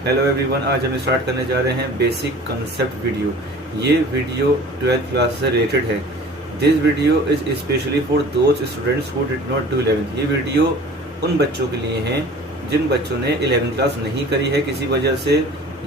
Hello everyone, आज हम start करने जा रहे हैं बेसिक कंसेप्ट वीडियो। ये वीडियो 12th क्लास से रिलेटेड है। This video is specially for those students who did not do 11th। ये वीडियो उन बच्चों के लिए है जिन बच्चों ने 11th क्लास नहीं करी है किसी वजह से,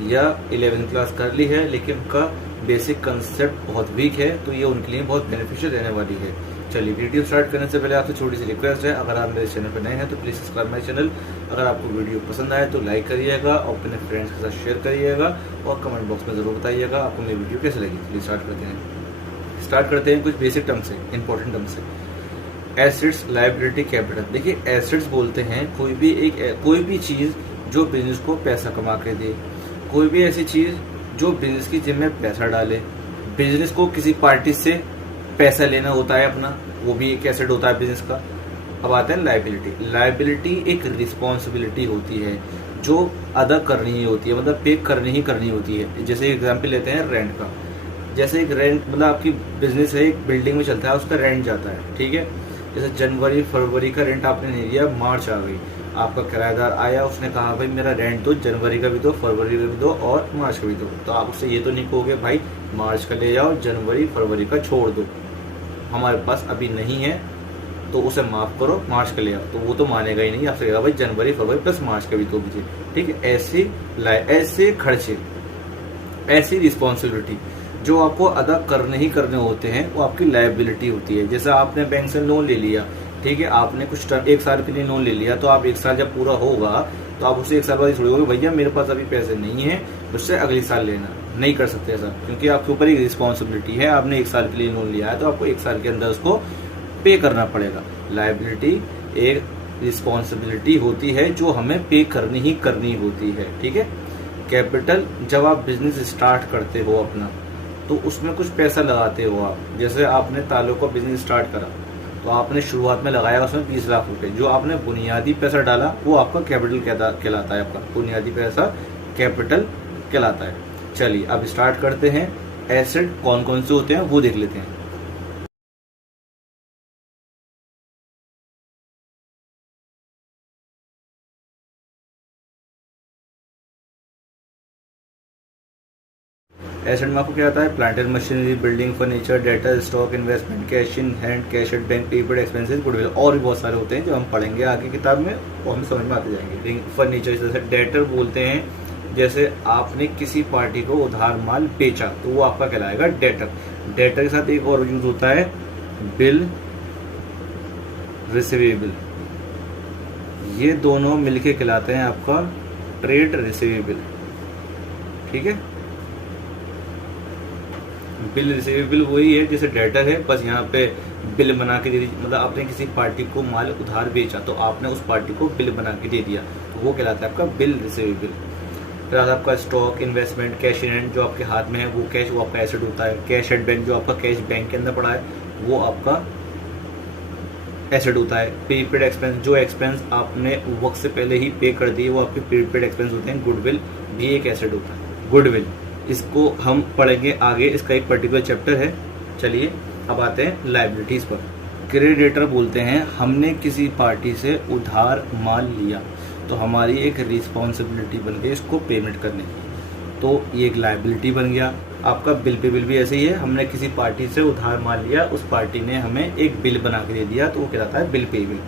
या 11th क्लास कर ली है लेकिन उनका बेसिक कंसेप्ट बहुत वीक है, तो ये उनके लिए बहुत बेनिफिशियल रहने वाली है। चलिए, वीडियो स्टार्ट करने से पहले आपसे छोटी सी रिक्वेस्ट है, अगर आप मेरे चैनल पर नए हैं तो प्लीज़ सब्सक्राइब माई चैनल। अगर आपको वीडियो पसंद आए तो लाइक करिएगा और अपने फ्रेंड्स के साथ शेयर करिएगा और कमेंट बॉक्स में ज़रूर बताइएगा आपको मेरी वीडियो कैसे लगी। चलिए स्टार्ट करते हैं कुछ बेसिक टर्म से, इंपॉर्टेंट टर्म से। Assets, liability, capital. देखिए, एसेट्स बोलते हैं कोई भी चीज़ जो बिजनेस को पैसा कमा के दे, कोई भी ऐसी चीज़ जो बिजनेस की जिम्मे पैसा डाले। बिजनेस को किसी पार्टी से पैसा लेना होता है अपना, वो भी एक एसेट होता है बिजनेस का। अब आते हैं लायबिलिटी। लायबिलिटी एक रिस्पॉन्सिबिलिटी होती है जो अदा करनी ही होती है, मतलब पे करनी होती है। जैसे एग्जाम्पल लेते हैं रेंट का। जैसे एक रेंट, मतलब आपकी बिजनेस है, एक बिल्डिंग में चलता है, उसका रेंट जाता है, ठीक है। जैसे जनवरी फरवरी का रेंट आपने नहीं दिया, मार्च आ गई, आपका किराएदार आया, उसने कहा भाई मेरा रेंट दो, जनवरी का भी दो, फरवरी का भी दो और मार्च का भी दो। तो आप उससे ये तो नहीं कहोगे भाई मार्च का ले जाओ, जनवरी फरवरी का छोड़ दो, हमारे पास अभी नहीं है तो उसे माफ करो, मार्च का ले आओ। तो वो तो मानेगा ही नहीं, आपसे कहेगा भाई जनवरी फरवरी प्लस मार्च का भी दो मुझे, ठीक है। ऐसे खर्चे, ऐसी रिस्पॉन्सिबिलिटी जो आपको अदा करने होते हैं वो आपकी लायबिलिटी होती है। जैसे आपने बैंक से लोन ले लिया, ठीक है, आपने कुछ एक साल के लिए लोन ले लिया, तो आप एक साल जब पूरा होगा तो आप उससे एक साल बाद छोड़ोगे भैया मेरे पास अभी पैसे नहीं है, उससे अगले साल लेना। नहीं कर सकते ऐसा, क्योंकि आपके ऊपर एक रिस्पॉन्सिबिलिटी है, आपने एक साल के लिए लोन लिया है तो आपको एक साल के अंदर उसको पे करना पड़ेगा। लायबिलिटी एक रिस्पॉन्सिबिलिटी होती है जो हमें पे करनी होती है, ठीक है। कैपिटल, जब आप बिजनेस स्टार्ट करते हो अपना तो उसमें कुछ पैसा लगाते हो आप। जैसे आपने तालों का बिजनेस स्टार्ट करा तो आपने शुरुआत में लगाया उसमें 20 लाख रुपए, जो आपने बुनियादी पैसा डाला वो आपका कैपिटल कहलाता है। आपका बुनियादी पैसा कैपिटल कहलाता है। चलिए अब स्टार्ट करते हैं। एसेट कौन कौन से होते हैं वो देख लेते हैं। एसेट में आपको क्या आता है? Plant and machinery, building, furniture, data, stock, investment, cash in hand, cash at bank, prepaid expenses, goodwill, और भी बहुत सारे होते हैं जो हम पढ़ेंगे आगे किताब में और हमें समझ में आते जाएंगे। फर्नीचर जैसे डेटर बोलते हैं, जैसे आपने किसी पार्टी को उधार माल बेचा तो वो आपका कहलाएगा डेटर। डेटर के साथ एक और यूज होता है बिल रिसीवेबल। ये दोनों मिलके कहलाते हैं आपका ट्रेड रिसीवेबल, ठीक है। बिल रिसीवेबल वही है जैसे डेटर है, बस यहाँ पे बिल बना के दे दी, मतलब आपने किसी पार्टी को माल उधार बेचा तो आपने उस पार्टी को बिल बना के दे दिया, तो वो कहलाता है आपका बिल रिसीवेबल। फिर आपका stock, investment, cash in hand, जो आपके हाथ में है वो कैश, वो आपका एसेट होता है। कैश एट बैंक, जो आपका कैश बैंक के अंदर पड़ा है वो आपका एसेट होता है। प्रीपेड एक्सपेंस, जो एक्सपेंस आपने वक्त से पहले ही पे कर दिए वो आपके प्रीपेड एक्सपेंस होते हैं। गुडविल भी एक एसेट होता है। गुडविल, इसको हम पढ़ेंगे आगे, इसका एक पर्टिकुलर चैप्टर है। चलिए अब आते हैं लायबिलिटीज पर। क्रेडिटर बोलते हैं हमने किसी पार्टी से उधार माल लिया तो हमारी एक रिस्पॉन्सिबिलिटी बन गई इसको पेमेंट करने की, तो ये एक लायबिलिटी बन गया। आपका बिल पे बिल भी ऐसे ही है, हमने किसी पार्टी से उधार माल लिया, उस पार्टी ने हमें एक बिल बना के दे दिया तो वो कहलाता है बिल पे बिल।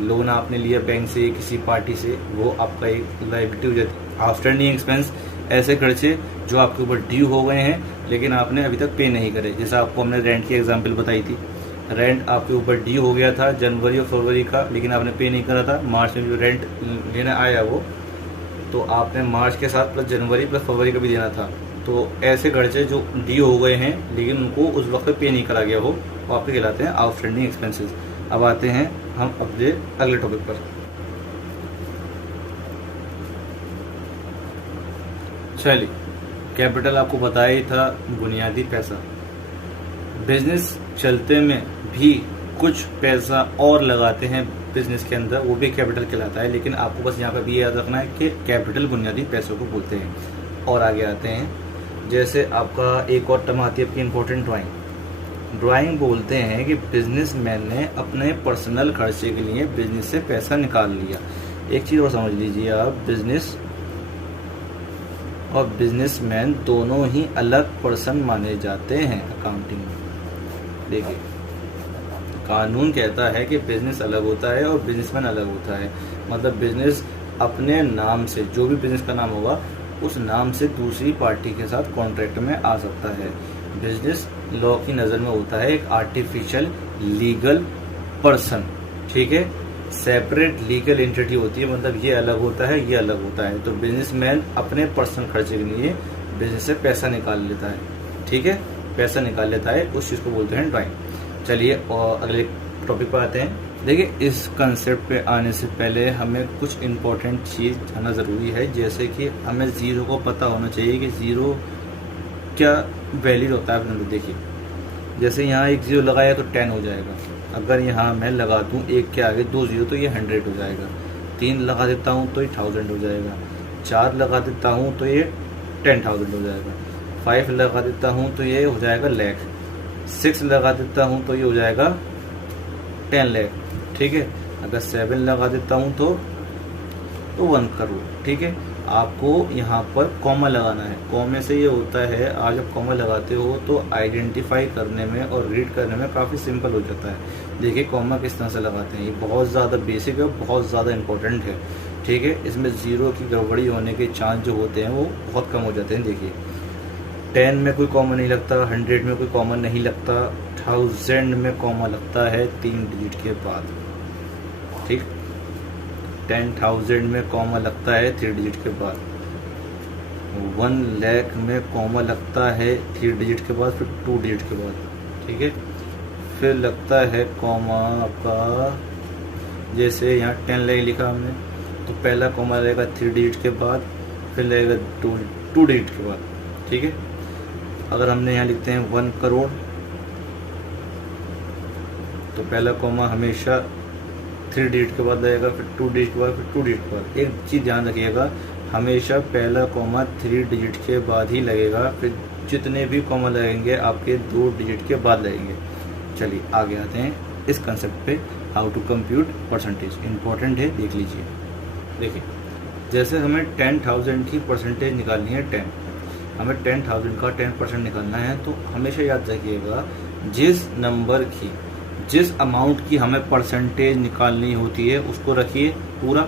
लोन आपने लिया बैंक से किसी पार्टी से, वो आपका एक लायबिलिटी हो जाती है। आउटस्टैंडिंग एक्सपेंस, ऐसे खर्चे जो आपके ऊपर ड्यू हो गए हैं लेकिन आपने अभी तक पे नहीं करे। जैसा आपको हमने रेंट की एग्जांपल बताई थी, रेंट आपके ऊपर ड्यू हो गया था जनवरी और फरवरी का, लेकिन आपने पे नहीं करा था। मार्च में जो रेंट लेने आया वो, तो आपने मार्च के साथ प्लस जनवरी प्लस फरवरी का भी देना था। तो ऐसे खर्चे जो ड्यू हो गए हैं लेकिन उनको उस वक्त पे नहीं करा गया हो, वो आपके कहलाते हैं आउटस्टैंडिंग एक्सपेंसेस। अब आते हैं हम अपने अगले टॉपिक पर। चलिए, कैपिटल आपको बताया ही था, बुनियादी पैसा। बिजनेस चलते में भी कुछ पैसा और लगाते हैं बिजनेस के अंदर, वो भी कैपिटल कहलाता है। लेकिन आपको बस यहाँ पर भी याद रखना है कि कैपिटल बुनियादी पैसों को बोलते हैं। और आगे आते हैं, जैसे आपका एक और टर्म आती है आपकी इंपॉर्टेंट, ड्राइंग। ड्राइंग बोलते हैं कि बिजनेसमैन ने अपने पर्सनल खर्चे के लिए बिजनेस से पैसा निकाल लिया। एक चीज़ और समझ लीजिए आप, बिजनेस और बिजनेसमैन दोनों ही अलग पर्सन माने जाते हैं अकाउंटिंग में। देखिए, कानून कहता है कि बिजनेस अलग होता है और बिजनेसमैन अलग होता है। मतलब बिजनेस अपने नाम से, जो भी बिजनेस का नाम होगा उस नाम से दूसरी पार्टी के साथ कॉन्ट्रैक्ट में आ सकता है। बिजनेस लॉ की नज़र में होता है एक आर्टिफिशियल लीगल पर्सन, ठीक है, सेपरेट लीगल एंटिटी होती है। मतलब ये अलग होता है, ये अलग होता है। तो बिजनेसमैन अपने पर्सनल खर्चे के लिए बिजनेस से पैसा निकाल लेता है, ठीक है, पैसा निकाल लेता है, उस चीज़ को बोलते हैं ड्राइंग। चलिए और अगले टॉपिक पर आते हैं। देखिए, इस कंसेप्ट पे आने से पहले हमें कुछ इम्पोर्टेंट चीज़ जानना ज़रूरी है, जैसे कि हमें ज़ीरो को पता होना चाहिए कि ज़ीरो क्या वैलिड होता है। अपने देखिए, जैसे यहाँ एक ज़ीरो लगाया तो 10 हो जाएगा। अगर यहाँ मैं लगा दूँ एक के आगे 2 ज़ीरो तो ये 100 हो जाएगा। 3 लगा देता हूँ तो ये 1000 हो जाएगा। 4 लगा देता हूँ तो ये 10,000 हो जाएगा। 5 लगा देता हूँ तो ये हो जाएगा लाख। 6 लगा देता हूँ तो ये हो जाएगा 10 लाख, ठीक है। अगर 7 लगा देता हूँ तो 1 करोड़, ठीक है। आपको यहाँ पर कॉमा लगाना है। कॉमे से ये होता है, आज आप कॉमा लगाते हो तो आइडेंटिफाई करने में और रीड करने में काफ़ी सिंपल हो जाता है। देखिए कॉमा किस तरह से लगाते हैं, ये बहुत ज़्यादा बेसिक है, बहुत ज़्यादा इंपॉर्टेंट है, ठीक है। इसमें ज़ीरो की गड़बड़ी होने के चांस जो होते हैं वो बहुत कम हो जाते हैं। देखिए 10 में कोई कॉमा नहीं लगता, 100 में कोई कॉमा नहीं लगता, 1000 में कॉमा लगता है 3 डिजिट के बाद, ठीक। 10,000 में कॉमा लगता है 3 डिजिट के बाद। 1 लाख में कॉमा लगता है 3 डिजिट के बाद, फिर 2 डिजिट के बाद, ठीक है। फिर लगता है कॉमा आपका, जैसे यहाँ 10 लाख लिखा हमने तो पहला कॉमा लगेगा 3 डिजिट के बाद, फिर लगेगा 2 डिजिट के बाद, ठीक है। अगर हमने यहाँ लिखते हैं 1 करोड़ तो पहला कॉमा हमेशा 3 डिजिट के बाद लगेगा, फिर 2 डिजिट के बाद, फिर 2 डिजिट के बाद। एक चीज़ ध्यान रखिएगा, हमेशा पहला कॉमा 3 डिजिट के बाद ही लगेगा, फिर जितने भी कॉमा लगेंगे आपके 2 डिजिट के बाद लगेंगे। चलिए आगे आते हैं इस कंसेप्ट पे, how to compute percentage. Important है, देख लीजिए। देखिए जैसे हमें 10,000 की परसेंटेज निकालनी है, 10, हमें 10,000 का 10% निकालना है, तो हमेशा याद रखिएगा जिस नंबर की, जिस अमाउंट की हमें परसेंटेज निकालनी होती है उसको रखिए पूरा,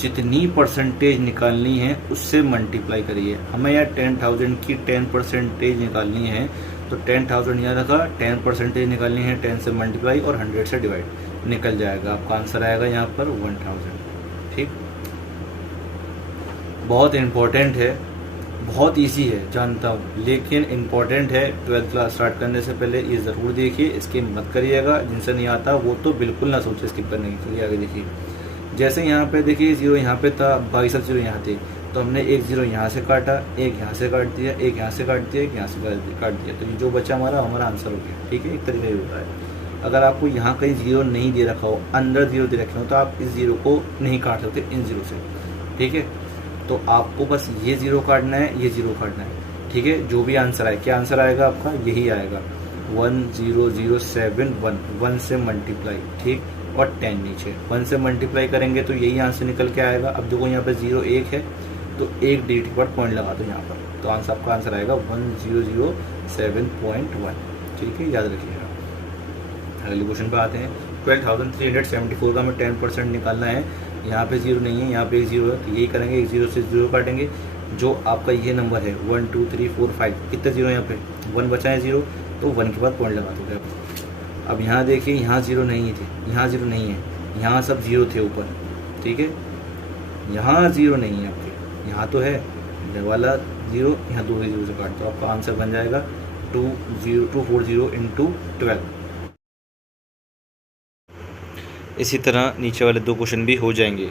जितनी परसेंटेज निकालनी है उससे मल्टीप्लाई करिए। हमें यहाँ 10,000 की 10% निकालनी है तो 10,000 यहाँ रखा, 10% निकालनी है, 10 से मल्टीप्लाई और 100 से डिवाइड, निकल जाएगा। आपका आंसर आएगा यहाँ पर 1000, ठीक। बहुत इम्पोर्टेंट है, बहुत इजी है जानता हूँ, लेकिन इम्पॉर्टेंट है। 12th क्लास स्टार्ट करने से पहले ये ज़रूर देखिए, स्किप मत करिएगा। जिनसे नहीं आता वो तो बिल्कुल ना सोचे स्किप करने की। चलिए आगे देखिए, जैसे यहाँ पे देखिए 0 यहाँ पे था, बाकी सब 0 यहाँ थे, तो हमने एक 0 यहाँ से काटा, एक यहाँ से काट दिया, एक यहाँ से काट दिया, एक यहाँ से काट दिया, तो ये जो बचा हमारा आंसर हो गया, ठीक है। एक तरीका ये होता है। अगर आपको यहाँ कहीं 0 नहीं दे रखा हो, अंदर 0 दे रखे हो, तो आप इस 0 को नहीं काट सकते इन 0 से, ठीक है। तो आपको बस ये 0 काटना है, ये 0 काटना है, ठीक है। जो भी आंसर आए, क्या आंसर आएगा आपका, यही आएगा 10,071, 1 से मल्टीप्लाई, ठीक, और 10 नीचे 1 से मल्टीप्लाई करेंगे तो यही आंसर निकल के आएगा। अब देखो यहाँ पे 0 1 है तो 1 डिजिट के बाद पॉइंट लगा दो यहाँ पर, तो आंसर आपका आंसर आएगा 1007.1, ठीक है, याद रखिएगा। अगले क्वेश्चन पे आते हैं। 12,374 का हमें 10% निकालना है। यहाँ पे 0 नहीं है, यहाँ पे 0 है, तो यही करेंगे, एक 0 से 0 काटेंगे। जो आपका ये नंबर है 1 2 3 4 5, कितने 0 यहाँ पे 1 बचा है 0, तो 1 के बाद पॉइंट लगा दोगे आप। अब यहाँ देखिए, यहाँ 0 नहीं थे, यहाँ 0 नहीं है, यहाँ सब 0 थे ऊपर, ठीक है। यहाँ 0 नहीं है आपके, यहाँ तो है ये वाला 0, यहाँ 2 0 से काट दो, आपका आंसर बन जाएगा 240 इंटू 12। इसी तरह नीचे वाले 2 क्वेश्चन भी हो जाएंगे।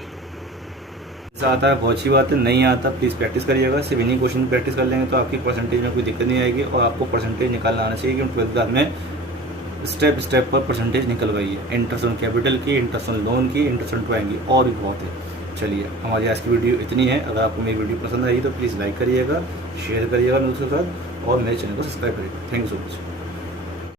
ऐसा आता है बहुत अच्छी बात है, नहीं आता प्लीज़ प्रैक्टिस करिएगा। सिर्फ इन्हीं क्वेश्चन प्रैक्टिस कर लेंगे तो आपकी परसेंटेज में कोई दिक्कत नहीं आएगी, और आपको परसेंटेज निकालना आना चाहिए, क्योंकि 12th क्लास में स्टेप स्टेप पर परसेंटेज निकलवाई है। इंटरेस्ट ऑन कैपिटल की, इंटरेस्ट ऑन लोन की, इंटरेस्ट ऑन ड्राइंग की, और भी बहुत है। चलिए हमारी आज की वीडियो इतनी है। अगर आपको मेरी वीडियो पसंद आई तो प्लीज़ लाइक करिएगा, शेयर करिएगा मेरे साथ, और मेरे चैनल को सब्सक्राइब करिएगा। Thank you so much.